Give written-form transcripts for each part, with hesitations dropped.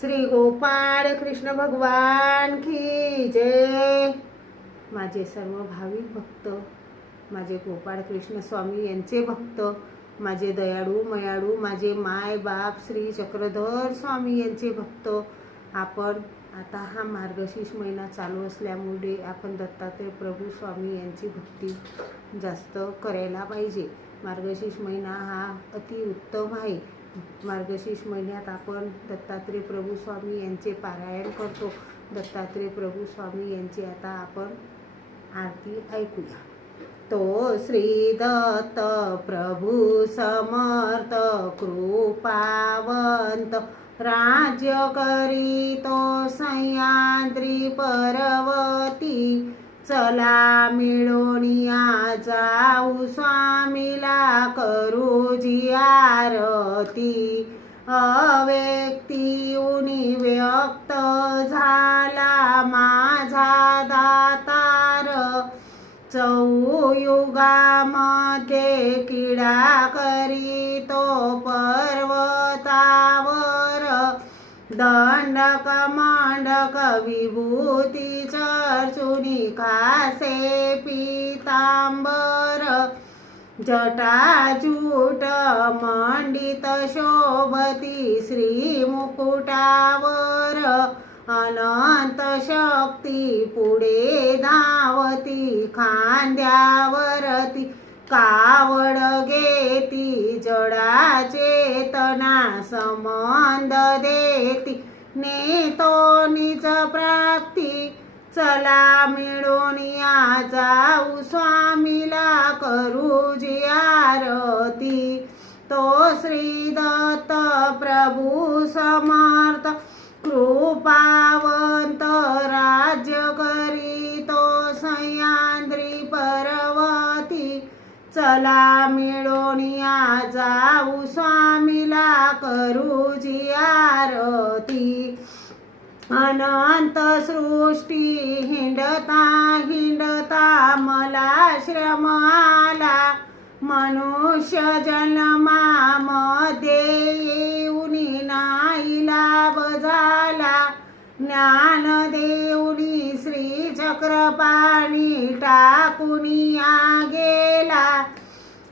श्री गोपाळ कृष्ण भगवान की जय। माझे सर्व भाविक भक्त, माझे गोपाळ कृष्ण स्वामी यांचे भक्त, माझे दयाळू मयाळू, माझे माय बाप श्री चक्रधर स्वामी यांचे भक्त, आपण आता हा मार्गशीर्ष महिना चालू असल्यामुळे आपण दत्तात्रय प्रभू स्वामी यांची भक्ती जास्त करायला पाहिजे। मार्गशीर्ष महिना हा अतिउत्तम आहे। मार्गशीर्ष महिन्यात आपण दत्तात्रय प्रभू स्वामी यांचे पारायण करतो। दत्तात्रय प्रभू स्वामी यांची आता आपण आरती ऐकूया। तो श्री दत्त प्रभू समर्थ कृपावंत, राज्य करीतो सह्याद्री पर्वती। चला मिळोनिया जाऊ स्वामीला करू जी आरती। अव्यक्तीहूनी व्यक्त झाला माझा दातार, चौयुगामध्ये क्रीडा करीतो पर्वतावर। दंडक मंडक विभूती चर्चुनी खासे पीतांबर, जटाजूट मंडित शोभती श्री मुकुटावर। अनंत शक्ती पुढे धावती खांद्यावरती, कावड घेती जडा चेतना संबंध देती। नेतो निज प्राप्ती, चला मिळोनिया जाऊ स्वामीला करू जी आरती। तो श्री दत्त प्रभू समर्थ कृपावंत, राज्य करीतो सह्याद्री पर्वती। चला मिळोनिया जाऊ स्वामीला करू जी आरती। अनंत सृष्टी हिंडता हिंडता मला श्रम आला, मनुष्य जन्मामध्ये येऊनी नाईलाभ झाला। ज्ञान देऊनी श्री चक्रपाणी टाकुनिया गेला,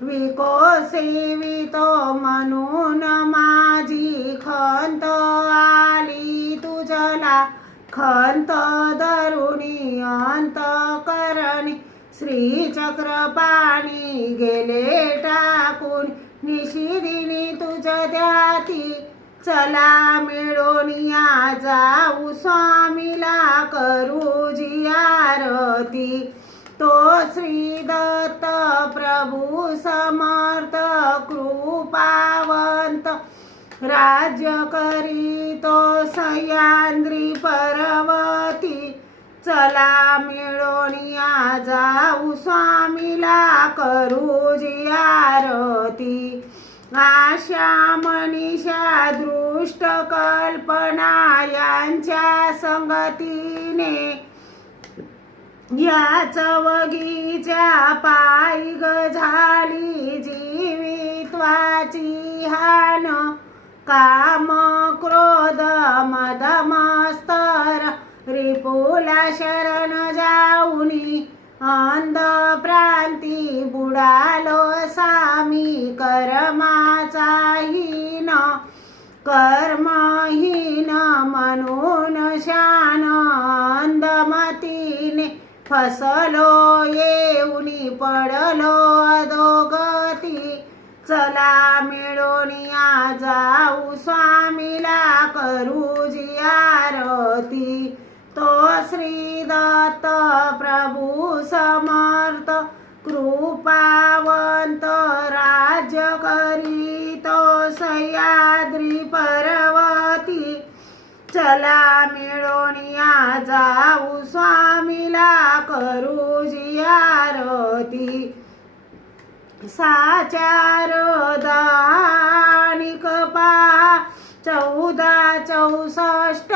विकोसेवितो म्हणून माझी खंत आली तुझला। खंत धरुणी अंतकरणी श्री चक्रपाणी गेले टाकून, निशिदिनी तुझ ध्याती। चला मिळोनिया जाऊ स्वामीला करू जी आरती। तो श्री दत्त प्रभू समर्थ कृपावंत, राज्य करीतो सह्याद्री पर्वती। चला मिळोनिया जाऊ स्वामीला करू जी आरती। आशा मनीषा दृष्ट कल्पना यांच्या संगतीने, या चवगीच्या पायी ग झाली जीवित्वाची हान। काम क्रोध मद मत्सर रिपुला शरण जाऊनी, अंध प्रांती बुडालो सामी कर्माचा हीन। कर्महीन म्हणून शान अंधमतीने, फसलो येऊनी पडलो अधोगती। चला मिळोनिया जाऊ स्वामीला करू जी आरती। तो श्री दत्त प्रभू समर्थ कृपावंत, राज्य करीतो सह्याद्री पर्वती। चला मिळोनिया जाऊ स्वामीला करू जी आरती। साचार दानिक पा 1464,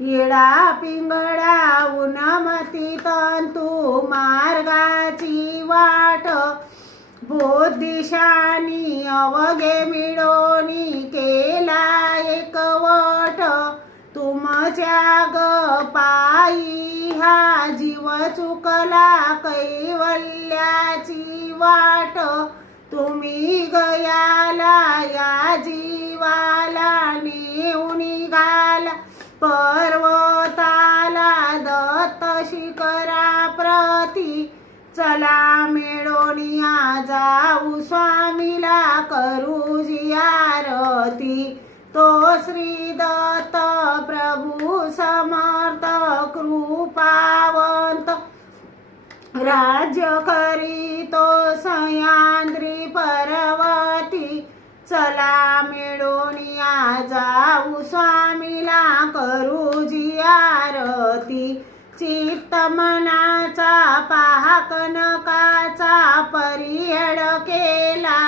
येळा पिंगळा उन्मती तंतू मार्गाची वाट। बुद्धिशानी अवघे मिळोनी केला एकवट, त्याग पायी हा जीव चुकला कैवल्याची वाट, तुम्ही गयाला या जीवाला नेऊन निघाला पर्वताला दत्त शिखरा प्रती, चला मिळोनिया जाऊ स्वामीला करू जी आरती। तो श्री दत्त प्रभू समर्थ कृपावंत, राज्य करीतो सह्याद्री पर्वती, चला मिळोनिया जाऊ स्वामीला करू जी आरती। चित्त मनाचा पाहक नकाचा परिहड केला,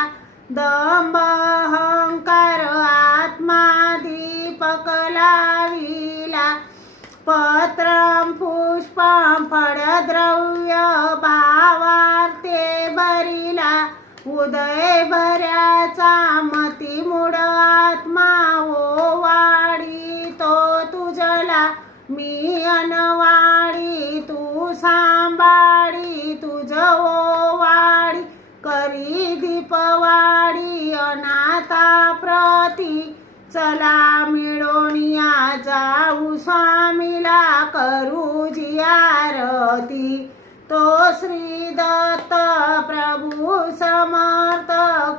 दंभ अहंकार आत्मा दीपक लाविला, पत्रं पुष्पं फळद्रव्य भावार्थे भरिला, उदय भऱ्याचा मती मूढ आत्मा ओवाळी तो तुझला, मी अनवाळी तू सांभाळी तुझ ओवाळी, करी दीपवाळी अनाथा प्रती, चला मिळोनिया जाऊ स्वामीला करू जी आरती। तो श्री दत्त प्रभू समर्थ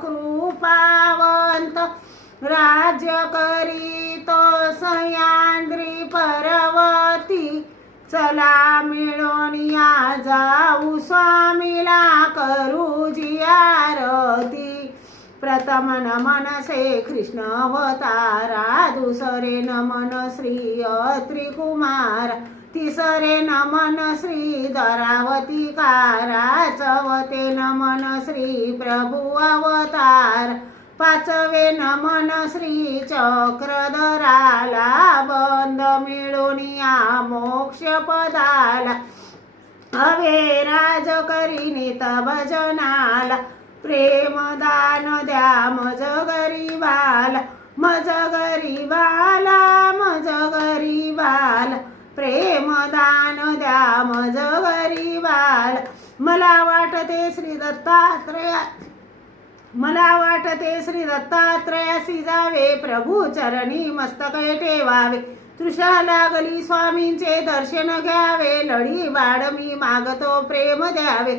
कृपावंत, राज्य करीतो सह्याद्री पर्वती, चला मिळोनिया जाऊ स्वामीला करू जी आरती। प्रथम नमन से कृष्ण अवतारा, दुसरे नमन श्री अत्रिकुमार, तिसरे नमन श्री धरावतीकारा, चौथे नमन श्री प्रभू अवतार, पाचवे नमन श्री चक्रधराला, बंद मिळोनिया मोक्ष पदाला, हवे राज करीने तब भजनाला, प्रेम दान द्या मज गरीबाला, मज गरीबाला, मज गरीबाला, प्रेम दान द्या मज गरीबाला। मला वाटते श्री दत्तात्रयासी जावे, प्रभू चरणी मस्तके ठेवावे, तृषा लागली स्वामींचे दर्शन घ्यावे, लढी बाळ मी मागतो प्रेम द्यावे,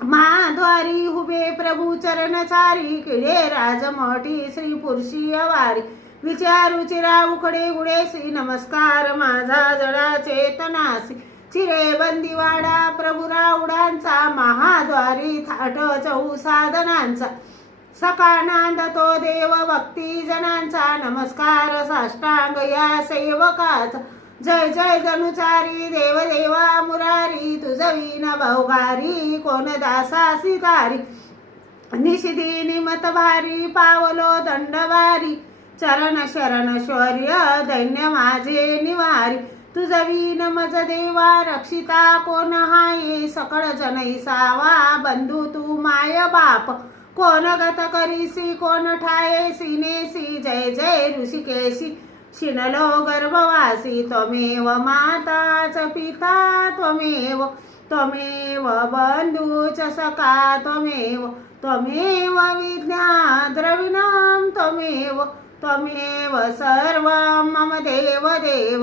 महाद्वारी उभे प्रभू चरणचारी, किडे राजमठी श्री पुरुषी वारी, विचारू चिरा उकडे गुडेसी, नमस्कार माझा जडा चेतनासी, चिरे बंदीवाडा प्रभू राऊडांचा, महाद्वारी थाट चौसाधनांचा, सकानांद तो देव भक्ती जनांचा, नमस्कार साष्टांग या सेवकाचा, जय जय जनुचारी देव देवा मुरारी, तुझ वीण भवघारी कोण दासासी तारी, निशिदी निमत भारी पावलो दंडवारी, चरण शरण शौर्य दैन्य माझे निवारी, तुझ वीण मज देवा रक्षिता कोण हाये, सकळ जनैसावा बंधू तू माय बाप, कोण गत करीसी कोण ठायेसी नेसी, जय जय ऋषिकेशी शिनलो गर्भवासी, त्वमेव माताच पिता त्वमेव, त्वमेव बंधूच सखा त्वमेव, त्वमेव विद्या द्रविणं त्वमेव, त्वमेव सर्वं मम देव देव,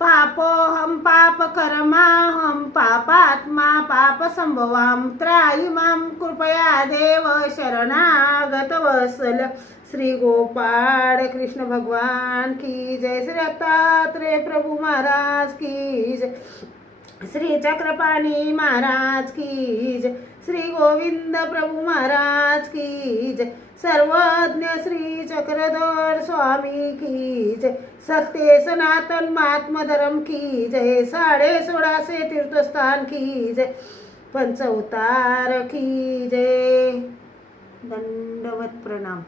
पापोऽहं पापकर्माहं पापात्मा पापसंभवां, त्राहि मां कृपया देव शरणागत वत्सल। श्री गोपाळ कृष्ण भगवान की जय, श्री दत्तात्रेय प्रभु महाराज की जय, श्री चक्रपाणी महाराज की जय, श्री गोविंद प्रभु महाराज की जय, सर्वज्ञ श्री चक्रधर स्वामी की जय, सत्य सनातन महात्मा धर्म की जय, 16.5 तीर्थस्थान की जय, पंचअवतार की जय। दंडवत प्रणाम।